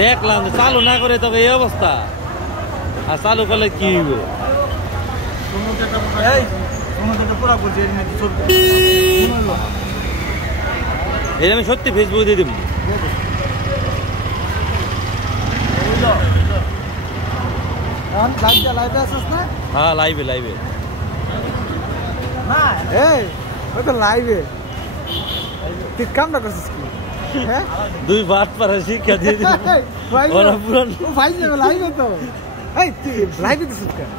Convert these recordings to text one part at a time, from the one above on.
দেখলাম চালু না করে তবে এই অবস্থা, আর চালু করলে কি হইব? এই আমি সত্যি ফেসবুকে দিয়ে দিব। হ্যাঁ লাইভে লাইভে তুই কামটা করছিস কি? দুই বাট পারা শিক্ষা দিয়ে দিব।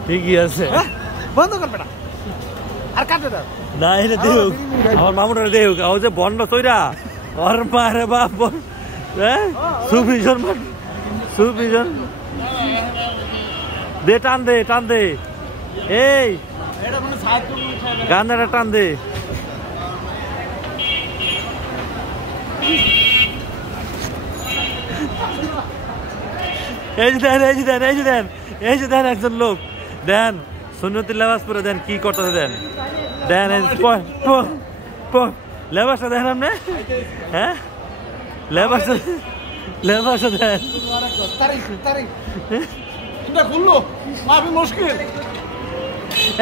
ঠিকই আছে, বন্ধ কর বেটা আর কাটে দাও না এটা দেখ আমার মামুটা দেখ ও যে বন্ড তৈরা ওর মারে বাপ সুভিজন সুভিজন দে টান দে টান দে এই গান্ধাটা টান দে এই যে দেন এই যে দেন এই যে দেন এই যে দেন একজন লোক দেন সুন্নতি লেবাস পরে দেন কি করতেছে দেন দেন লেবাসটা দেন আপনি হ্যাঁ লেবাসটা লেবাসটা দেন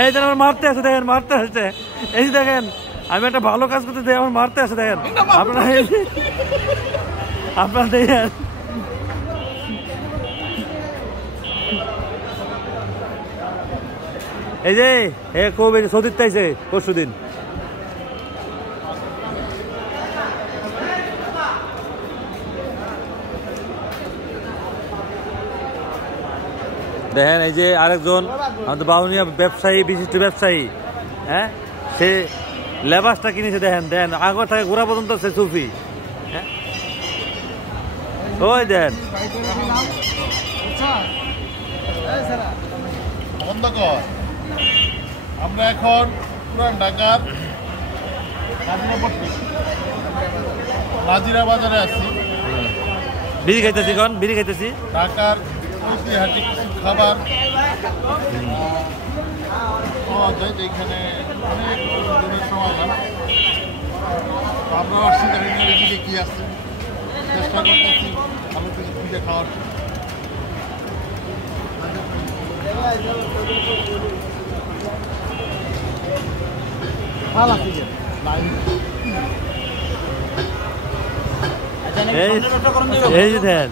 এই যে আমার মারতে আছে দেখেন মারতে আসছে এই যে দেখেন আমি একটা ভালো কাজ করতে দেয় আমার মারতে আছে দেখেন আপনারা আপনারা দেখেন এই যে খুব সতীর্থ আইছে পরশু দিন দেখেন এই যে আরেকজন আমাদের বাউনিয়া ব্যবসায়ী বিশিষ্ট ব্যবসায়ী হ্যাঁ সে লেবাসটা কিনেছে দেখেন দেন আগর থেকে গোড়া পর্যন্ত সে সুফি হ্যাঁ ওই দেন আমরা এখন পুরান ঢাকার নাজিরা বাজারে আছি বিড়ি খাইতেছি কোন বিড়ি খাইতেছি ঢাকার ঐতিহাসিক কিছু খাবার পাওয়া যায় যেখানে অনেক দূরের সমাধান আমরা আসছি দেখেন এদিকে কি আছে চেষ্টা করতেছি ভালো কিছু খুঁজে খাওয়ার এই যে দেন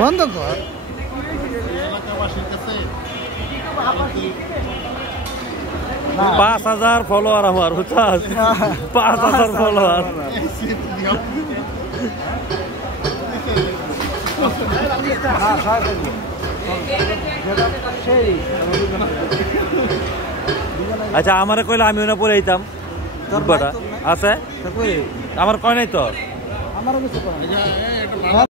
বন্ধ কর এলাকাবাসীর কাছে 5000 ফলোয়ার আমার বুঝছাস 5000 ফলোয়ার আচ্ছা আমারে কইলে আমি ওনা পরে আইতাম আছে আমার কয় নাই তো আমারও কিছু